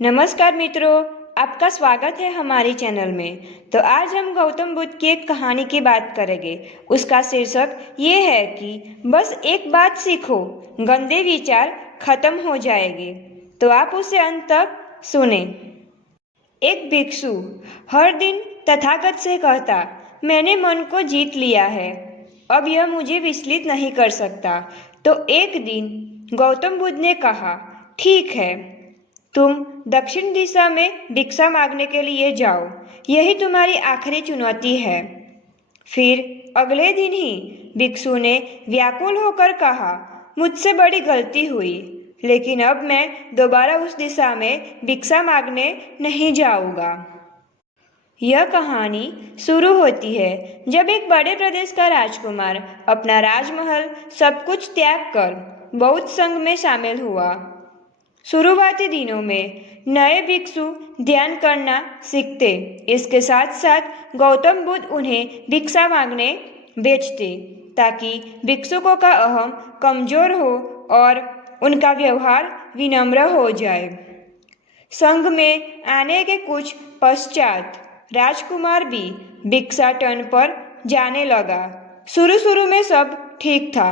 नमस्कार मित्रों, आपका स्वागत है हमारी चैनल में। तो आज हम गौतम बुद्ध की एक कहानी की बात करेंगे। उसका शीर्षक ये है कि बस एक बात सीखो, गंदे विचार खत्म हो जाएंगे। तो आप उसे अंत तक सुने। एक भिक्षु हर दिन तथागत से कहता, मैंने मन को जीत लिया है, अब यह मुझे विचलित नहीं कर सकता। तो एक दिन गौतम बुद्ध ने कहा, ठीक है, तुम दक्षिण दिशा में भिक्षा मांगने के लिए जाओ, यही तुम्हारी आखिरी चुनौती है। फिर अगले दिन ही भिक्षु ने व्याकुल होकर कहा, मुझसे बड़ी गलती हुई, लेकिन अब मैं दोबारा उस दिशा में भिक्षा मांगने नहीं जाऊंगा। यह कहानी शुरू होती है जब एक बड़े प्रदेश का राजकुमार अपना राजमहल सब कुछ त्याग कर बौद्ध संघ में शामिल हुआ। शुरुआती दिनों में नए भिक्षु ध्यान करना सीखते, इसके साथ साथ गौतम बुद्ध उन्हें भिक्षा मांगने भेजते ताकि भिक्षुकों का अहम कमजोर हो और उनका व्यवहार विनम्र हो जाए। संघ में आने के कुछ पश्चात राजकुमार भी भिक्षाटन पर जाने लगा। शुरू शुरू में सब ठीक था,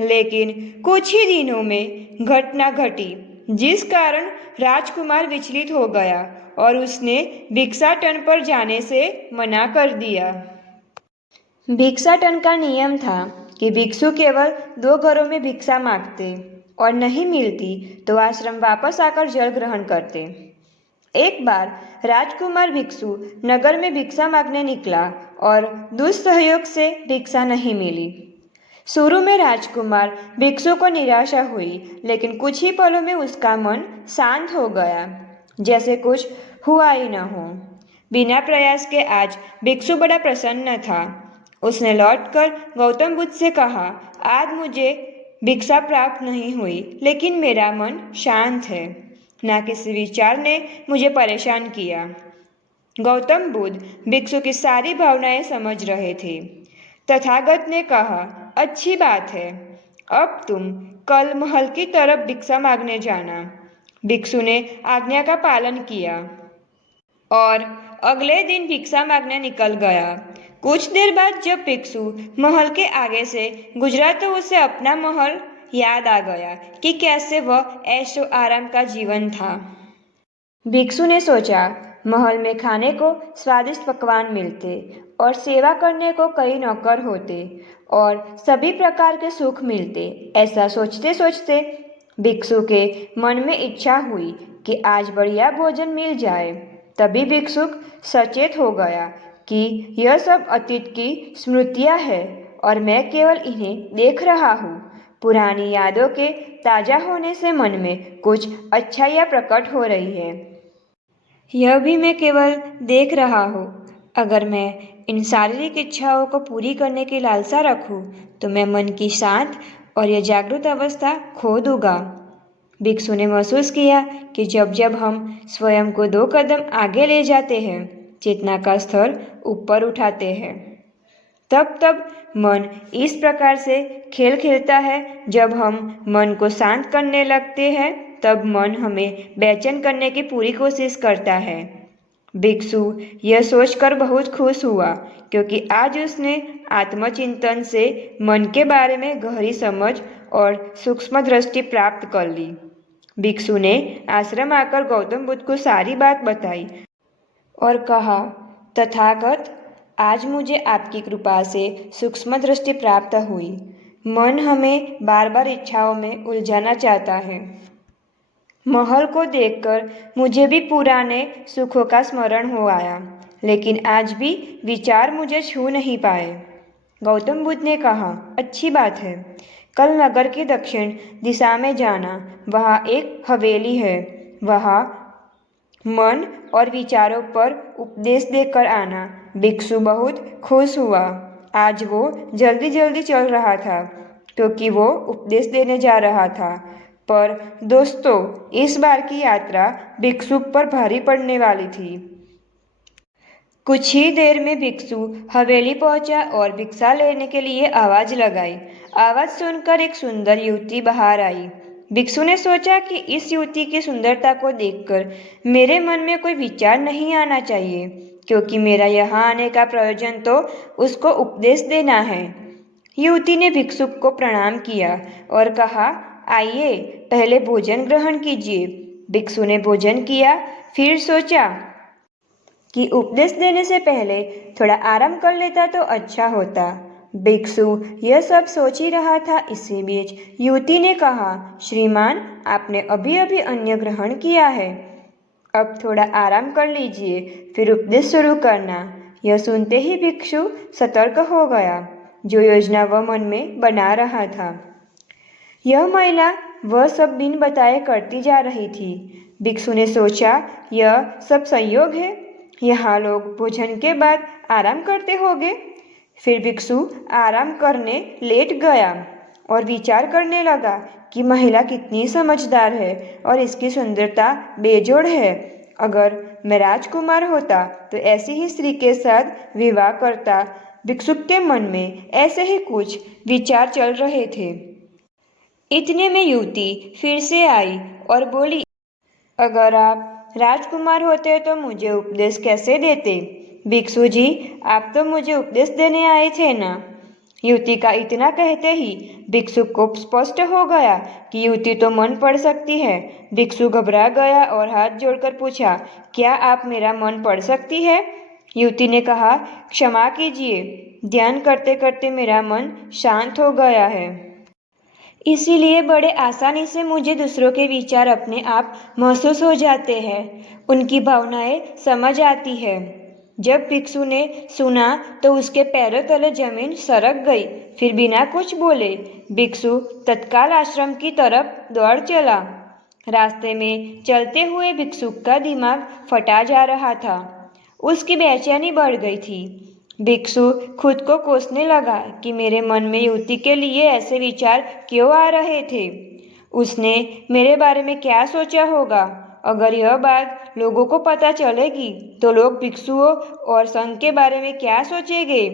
लेकिन कुछ ही दिनों में घटना घटी जिस कारण राजकुमार विचलित हो गया और उसने भिक्षाटन पर जाने से मना कर दिया। भिक्षाटन का नियम था कि भिक्षु केवल 2 घरों में भिक्षा मांगते और नहीं मिलती तो आश्रम वापस आकर जल ग्रहण करते। एक बार राजकुमार भिक्षु नगर में भिक्षा मांगने निकला और दुस्सहयोग से भिक्षा नहीं मिली। शुरू में राजकुमार भिक्षु को निराशा हुई, लेकिन कुछ ही पलों में उसका मन शांत हो गया, जैसे कुछ हुआ ही न हो। बिना प्रयास के आज भिक्षु बड़ा प्रसन्न था। उसने लौटकर गौतम बुद्ध से कहा, आज मुझे भिक्षा प्राप्त नहीं हुई, लेकिन मेरा मन शांत है, ना किसी विचार ने मुझे परेशान किया। गौतम बुद्ध भिक्षु की सारी भावनाएं समझ रहे थे। तथागत ने कहा, अच्छी बात है, अब तुम कल महल की तरफ भिक्षा मांगने जाना। भिक्षु ने आज्ञा का पालन किया और अगले दिन भिक्षा मांगने निकल गया। कुछ देर बाद जब भिक्षु महल के आगे से गुजरा तो उसे अपना महल याद आ गया कि कैसे वह ऐशो आराम का जीवन था। भिक्षु ने सोचा, महल में खाने को स्वादिष्ट पकवान मिलते और सेवा करने को कई नौकर होते और सभी प्रकार के सुख मिलते। ऐसा सोचते सोचते भिक्षु के मन में इच्छा हुई कि आज बढ़िया भोजन मिल जाए। तभी भिक्षुक सचेत हो गया कि यह सब अतीत की स्मृतियां हैं और मैं केवल इन्हें देख रहा हूँ। पुरानी यादों के ताज़ा होने से मन में कुछ अच्छाइयाँ प्रकट हो रही है। यह भी मैं केवल देख रहा हूँ। अगर मैं इन शारीरिक इच्छाओं को पूरी करने की लालसा रखूं, तो मैं मन की शांत और यह जागृत अवस्था खो दूंगा। भिक्षु ने महसूस किया कि जब जब हम स्वयं को 2 कदम आगे ले जाते हैं, चेतना का स्तर ऊपर उठाते हैं, तब तब मन इस प्रकार से खेल खेलता है। जब हम मन को शांत करने लगते हैं, तब मन हमें बेचैन करने की पूरी कोशिश करता है। भिक्षु यह सोचकर बहुत खुश हुआ, क्योंकि आज उसने आत्मचिंतन से मन के बारे में गहरी समझ और सूक्ष्म दृष्टि प्राप्त कर ली। भिक्षु ने आश्रम आकर गौतम बुद्ध को सारी बात बताई और कहा, तथागत, आज मुझे आपकी कृपा से सूक्ष्म दृष्टि प्राप्त हुई। मन हमें बार बार इच्छाओं में उलझाना चाहता है। महल को देखकर मुझे भी पुराने सुखों का स्मरण हो आया, लेकिन आज भी विचार मुझे छू नहीं पाए। गौतम बुद्ध ने कहा, अच्छी बात है, कल नगर की दक्षिण दिशा में जाना। वहाँ एक हवेली है, वहाँ मन और विचारों पर उपदेश देकर आना। भिक्षु बहुत खुश हुआ। आज वो जल्दी जल्दी चल रहा था, क्योंकि वो उपदेश देने जा रहा था। पर दोस्तों, इस बार की यात्रा भिक्षु पर भारी पड़ने वाली थी। कुछ ही देर में भिक्षु हवेली पहुंचा और भिक्षा लेने के लिए आवाज लगाई। आवाज सुनकर एक सुंदर युवती बाहर आई। भिक्षु ने सोचा कि इस युवती की सुंदरता को देखकर मेरे मन में कोई विचार नहीं आना चाहिए, क्योंकि मेरा यहाँ आने का प्रयोजन तो उसको उपदेश देना है। युवती ने भिक्षुक को प्रणाम किया और कहा, आइए पहले भोजन ग्रहण कीजिए। भिक्षु ने भोजन किया, फिर सोचा कि उपदेश देने से पहले थोड़ा आराम कर लेता तो अच्छा होता। भिक्षु यह सब सोच ही रहा था, इसी बीच युवती ने कहा, श्रीमान, आपने अभी अभी अन्न ग्रहण किया है, अब थोड़ा आराम कर लीजिए, फिर उपदेश शुरू करना। यह सुनते ही भिक्षु सतर्क हो गया। जो योजना वह मन में बना रहा था, यह महिला वह सब बिन बताए करती जा रही थी। भिक्षु ने सोचा, यह सब संयोग है, यहाँ लोग भोजन के बाद आराम करते होंगे। फिर भिक्षु आराम करने लेट गया और विचार करने लगा कि महिला कितनी समझदार है और इसकी सुंदरता बेजोड़ है। अगर मैं राजकुमार होता तो ऐसी ही स्त्री के साथ विवाह करता। भिक्षुक के मन में ऐसे ही कुछ विचार चल रहे थे। इतने में युवती फिर से आई और बोली, अगर आप राजकुमार होते तो मुझे उपदेश कैसे देते? भिक्षु जी, आप तो मुझे उपदेश देने आए थे ना। युवती का इतना कहते ही भिक्षु को स्पष्ट हो गया कि युवती तो मन पढ़ सकती है। भिक्षु घबरा गया और हाथ जोड़कर पूछा, क्या आप मेरा मन पढ़ सकती है? युवती ने कहा, क्षमा कीजिए, ध्यान करते करते मेरा मन शांत हो गया है, इसीलिए बड़े आसानी से मुझे दूसरों के विचार अपने आप महसूस हो जाते हैं, उनकी भावनाएं समझ आती है। जब भिक्षु ने सुना तो उसके पैरों तले जमीन सरक गई। फिर बिना कुछ बोले भिक्षु तत्काल आश्रम की तरफ दौड़ चला। रास्ते में चलते हुए भिक्षु का दिमाग फटा जा रहा था, उसकी बेचैनी बढ़ गई थी। भिक्षु खुद को कोसने लगा कि मेरे मन में युवती के लिए ऐसे विचार क्यों आ रहे थे। उसने मेरे बारे में क्या सोचा होगा? अगर यह बात लोगों को पता चलेगी तो लोग भिक्षुओं और संघ के बारे में क्या सोचेंगे?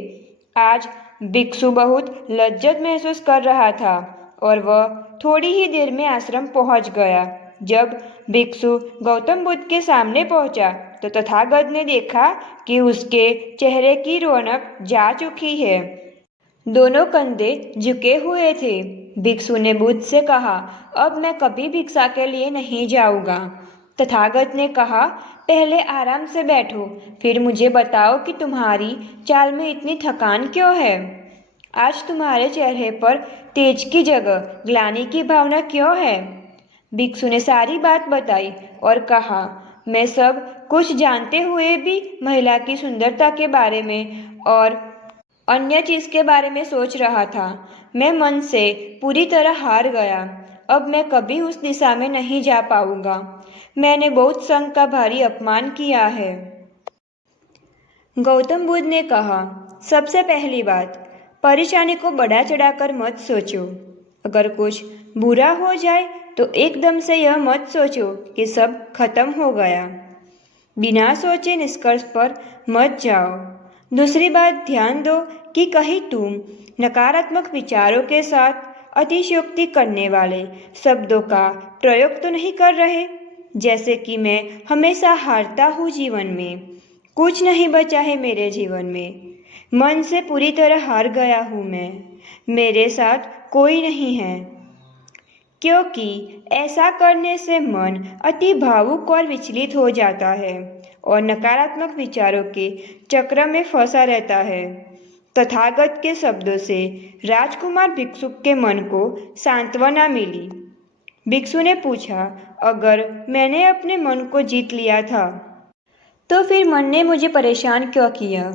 आज भिक्षु बहुत लज्जत महसूस कर रहा था और वह थोड़ी ही देर में आश्रम पहुंच गया। जब भिक्षु गौतम बुद्ध के सामने पहुंचा तो तथागत ने देखा कि उसके चेहरे की रौनक जा चुकी है, दोनों कंधे झुके हुए थे। भिक्षु ने बुद्ध से कहा, अब मैं कभी भिक्षा के लिए नहीं जाऊंगा। तथागत ने कहा, पहले आराम से बैठो, फिर मुझे बताओ कि तुम्हारी चाल में इतनी थकान क्यों है? आज तुम्हारे चेहरे पर तेज की जगह ग्लानि की भावना क्यों है? भिक्षु ने सारी बात बताई और कहा, मैं सब कुछ जानते हुए भी महिला की सुंदरता के बारे में और अन्य चीज के बारे में सोच रहा था। मैं मन से पूरी तरह हार गया। अब मैं कभी उस दिशा में नहीं जा पाऊंगा। मैंने बहुत संघ का भारी अपमान किया है। गौतम बुद्ध ने कहा, सबसे पहली बात, परेशानी को बढ़ा चढ़ाकर मत सोचो। अगर कुछ बुरा हो जाए तो एकदम से यह मत सोचो कि सब खत्म हो गया। बिना सोचे निष्कर्ष पर मत जाओ। दूसरी बात, ध्यान दो कि कहीं तुम नकारात्मक विचारों के साथ अतिशयोक्ति करने वाले शब्दों का प्रयोग तो नहीं कर रहे, जैसे कि मैं हमेशा हारता हूँ जीवन में, कुछ नहीं बचा है मेरे जीवन में, मन से पूरी तरह हार गया हूँ मैं, मेरे साथ कोई नहीं है। क्योंकि ऐसा करने से मन अति भावुक और विचलित हो जाता है और नकारात्मक विचारों के चक्र में फंसा रहता है। तथागत के शब्दों से राजकुमार भिक्षु के मन को सांत्वना मिली। भिक्षु ने पूछा, अगर मैंने अपने मन को जीत लिया था तो फिर मन ने मुझे परेशान क्यों किया?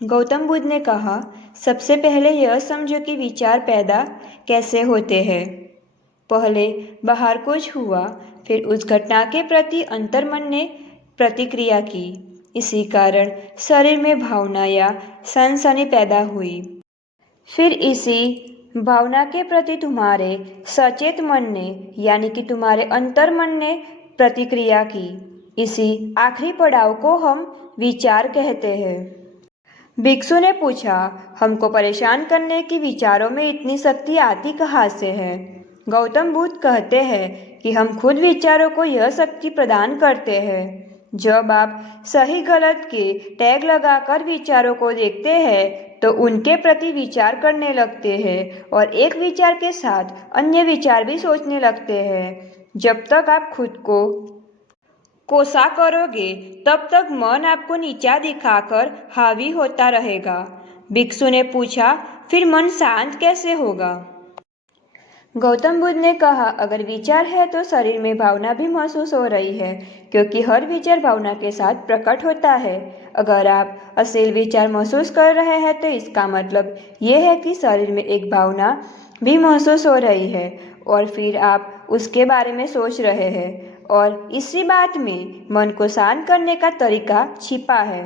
गौतम बुद्ध ने कहा, सबसे पहले यह समझो कि विचार पैदा कैसे होते हैं। पहले बाहर कुछ हुआ, फिर उस घटना के प्रति अंतर्मन ने प्रतिक्रिया की। इसी कारण शरीर में भावना या सनसनी पैदा हुई। फिर इसी भावना के प्रति तुम्हारे सचेत मन ने यानी कि तुम्हारे अंतर्मन ने प्रतिक्रिया की। इसी आखिरी पड़ाव को हम विचार कहते हैं। भिक्षु ने पूछा, हमको परेशान करने की विचारों में इतनी शक्ति आती कहाँ से है? गौतम बुद्ध कहते हैं कि हम खुद विचारों को यह शक्ति प्रदान करते हैं। जब आप सही गलत के टैग लगाकर विचारों को देखते हैं तो उनके प्रति विचार करने लगते हैं और एक विचार के साथ अन्य विचार भी सोचने लगते हैं। जब तक आप खुद को कोसा करोगे तब तक मन आपको नीचा दिखाकर हावी होता रहेगा। भिक्षु ने पूछा, फिर मन शांत कैसे होगा? गौतम बुद्ध ने कहा, अगर विचार है तो शरीर में भावना भी महसूस हो रही है, क्योंकि हर विचार भावना के साथ प्रकट होता है। अगर आप अश्लील विचार महसूस कर रहे हैं तो इसका मतलब यह है कि शरीर में एक भावना भी महसूस हो रही है और फिर आप उसके बारे में सोच रहे हैं, और इसी बात में मन को शांत करने का तरीका छिपा है।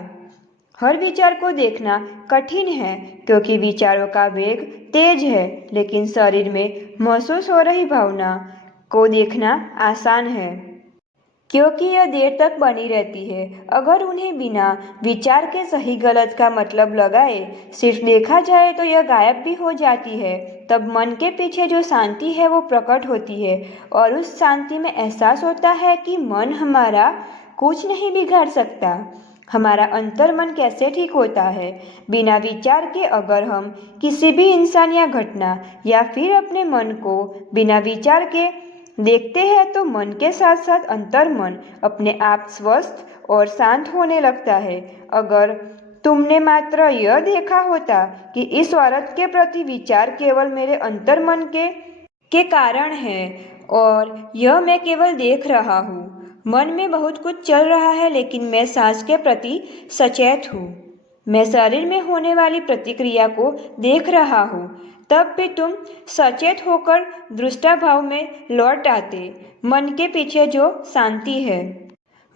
हर विचार को देखना कठिन है क्योंकि विचारों का वेग तेज है, लेकिन शरीर में महसूस हो रही भावना को देखना आसान है क्योंकि यह देर तक बनी रहती है। अगर उन्हें बिना विचार के सही गलत का मतलब लगाए सिर्फ देखा जाए तो यह गायब भी हो जाती है। तब मन के पीछे जो शांति है वो प्रकट होती है और उस शांति में एहसास होता है कि मन हमारा कुछ नहीं बिगाड़ सकता। हमारा अंतर मन कैसे ठीक होता है? बिना विचार के अगर हम किसी भी इंसान या घटना या फिर अपने मन को बिना विचार के देखते हैं तो मन के साथ साथ अंतर मन अपने आप स्वस्थ और शांत होने लगता है। अगर तुमने मात्र यह देखा होता कि इस औरत के प्रति विचार केवल मेरे अंतर मन के कारण है और यह मैं केवल देख रहा हूँ, मन में बहुत कुछ चल रहा है लेकिन मैं सांस के प्रति सचेत हूँ, मैं शरीर में होने वाली प्रतिक्रिया को देख रहा हूँ, तब भी तुम सचेत होकर दृष्टाभाव में लौट आते। मन के पीछे जो शांति है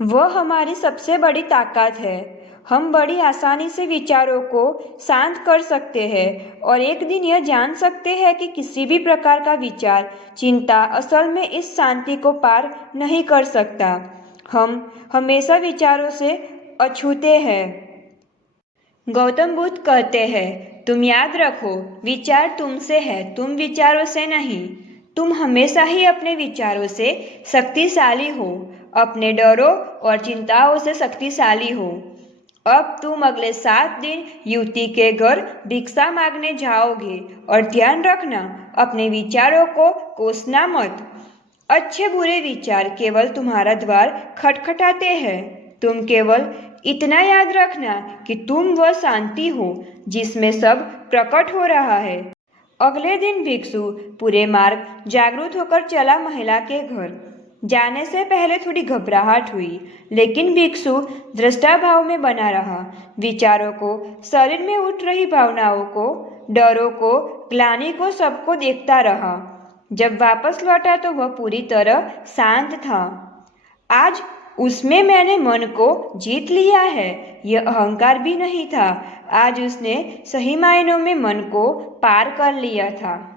वह हमारी सबसे बड़ी ताकत है। हम बड़ी आसानी से विचारों को शांत कर सकते हैं और एक दिन यह जान सकते हैं कि किसी भी प्रकार का विचार चिंता असल में इस शांति को पार नहीं कर सकता। हम हमेशा विचारों से अछूते हैं। गौतम बुद्ध कहते हैं, तुम याद रखो, विचार तुमसे है, तुम विचारों से नहीं। तुम हमेशा ही अपने विचारों से शक्तिशाली हो, अपने डरों और चिंताओं से शक्तिशाली हो। अब तुम अगले 7 दिन युवती के घर भिक्षा मांगने जाओगे और ध्यान रखना, अपने विचारों को कोसना मत। अच्छे बुरे विचार केवल तुम्हारा द्वार खटखटाते हैं। तुम केवल इतना याद रखना कि तुम वह शांति हो जिसमें सब प्रकट हो रहा है। अगले दिन भिक्षु पूरे मार्ग जागरूक होकर चला। महिला के घर जाने से पहले थोड़ी घबराहट हुई, लेकिन भिक्षु दृष्टाभाव में बना रहा। विचारों को, शरीर में उठ रही भावनाओं को, डरों को, ग्लानि को, सबको देखता रहा। जब वापस लौटा तो वह पूरी तरह शांत था। आज उसमें मैंने मन को जीत लिया है, यह अहंकार भी नहीं था। आज उसने सही मायनों में मन को पार कर लिया था।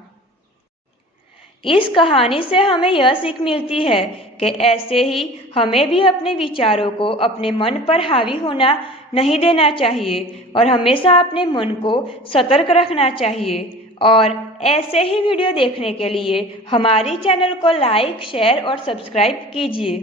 इस कहानी से हमें यह सीख मिलती है कि ऐसे ही हमें भी अपने विचारों को अपने मन पर हावी होना नहीं देना चाहिए और हमेशा अपने मन को सतर्क रखना चाहिए। और ऐसे ही वीडियो देखने के लिए हमारी चैनल को लाइक, शेयर और सब्सक्राइब कीजिए।